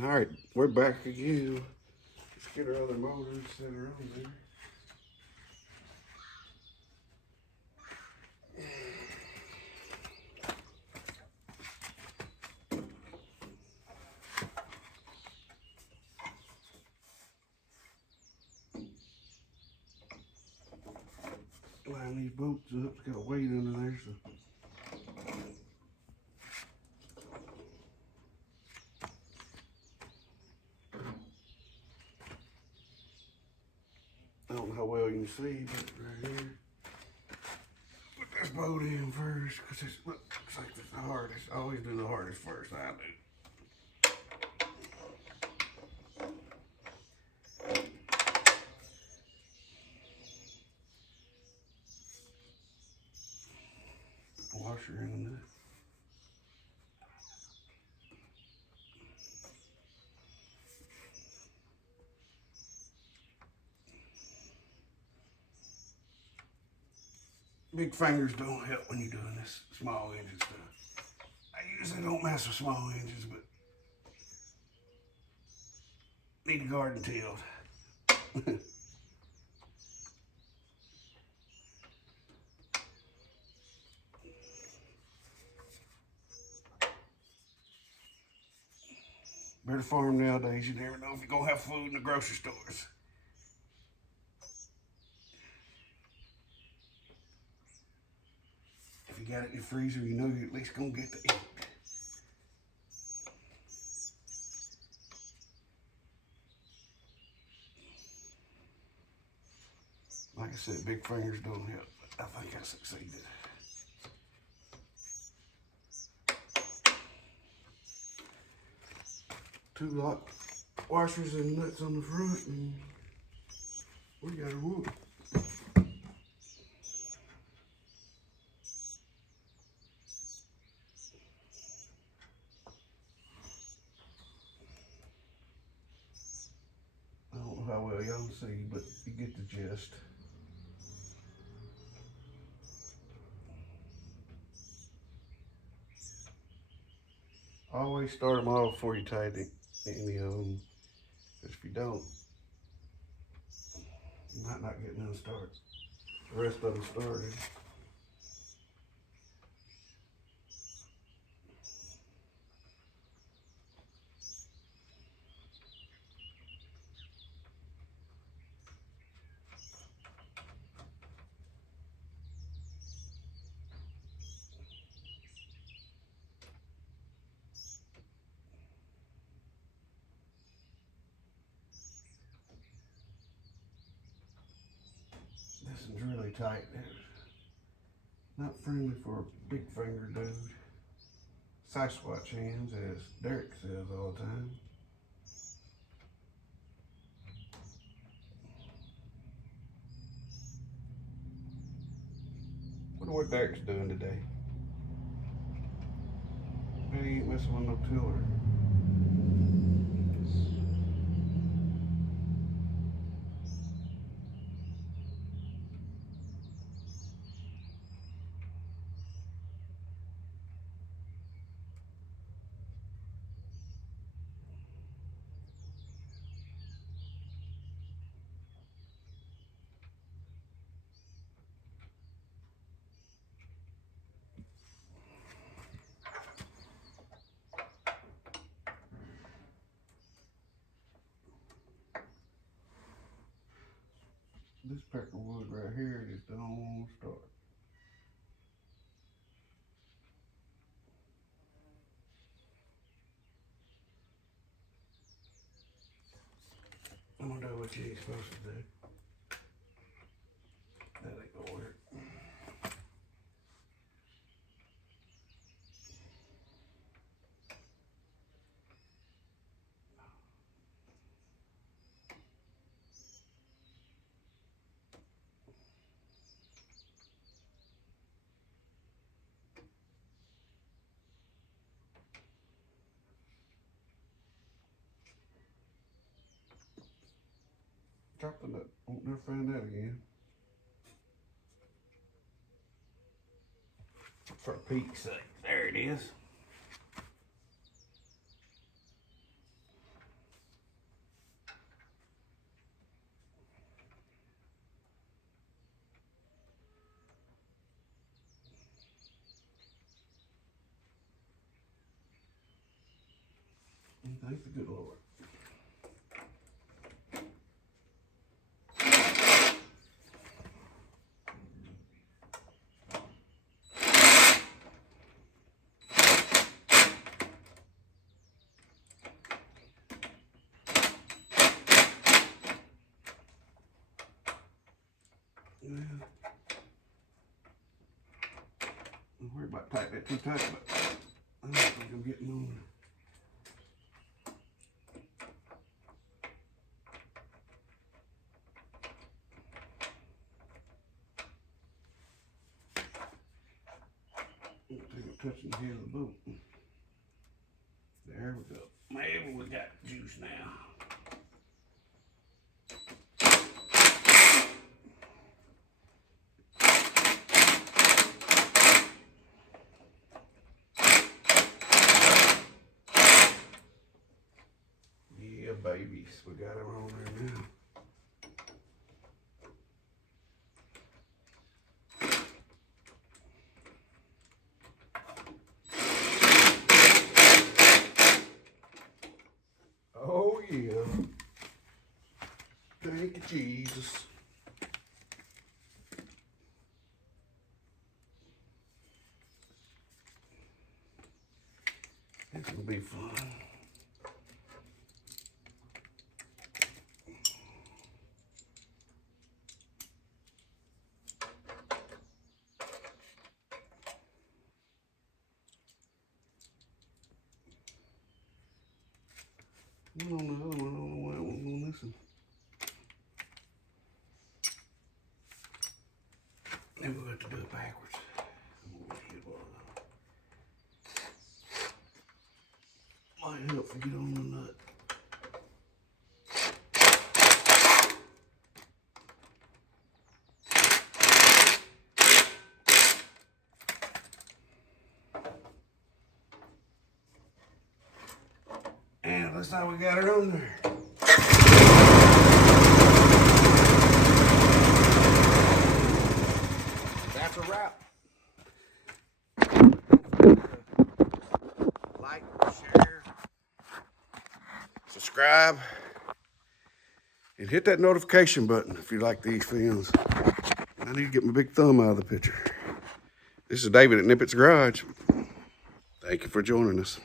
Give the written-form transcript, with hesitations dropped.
All right, we're back again. Let's get our other motor and set her on there. Line these bolts up, it's got a weight under there, so. I don't know how well you can see, but right here. Put this bolt in first, because it looks like it's the hardest. I always do the hardest first, I do. Washer in there. Big fingers don't help when you're doing this small engine stuff. I usually don't mess with small engines, but need a garden tilled. Better farm nowadays, you never know if you're gonna have food in the grocery stores. If you got it in your freezer, you know you're at least gonna get to eat. Like I said, big fingers don't help, but I think I succeeded. 2 lock washers and nuts on the front, and we got a wood. I don't know how well y'all see, but you get the gist. Always start them off before you tighten any of them, because if you don't, you might not get none started. The rest of them started. This one's really tight. Not friendly for a big finger dude. Sasquatch hands, as Derek says all the time. Wonder what Derek's doing today. Bet he ain't messing with no tiller. This peck of wood right here just don't want to start. I'm gonna do what you ain't supposed to do. That ain't gonna work. Drop the nut. Won't never find that again. For Pete's sake. There it is. Thank the good Lord. Well, I'm worried about tightening it too tight, but I don't think I'm getting on. I don't think I'm touching the head of the boat. There we go. Maybe we got juice now. Yeah, babies, we got them on there now. Oh yeah. Thank you, Jesus. It's gonna be fun. One on the other one, I don't know why it wasn't on this one. Maybe we'll have to do it backwards. Might help to get on the nut. And looks like we got it on there. That's a wrap. Like, share, subscribe, and hit that notification button if you like these films. I need to get my big thumb out of the picture. This is David at Knipex Garage. Thank you for joining us.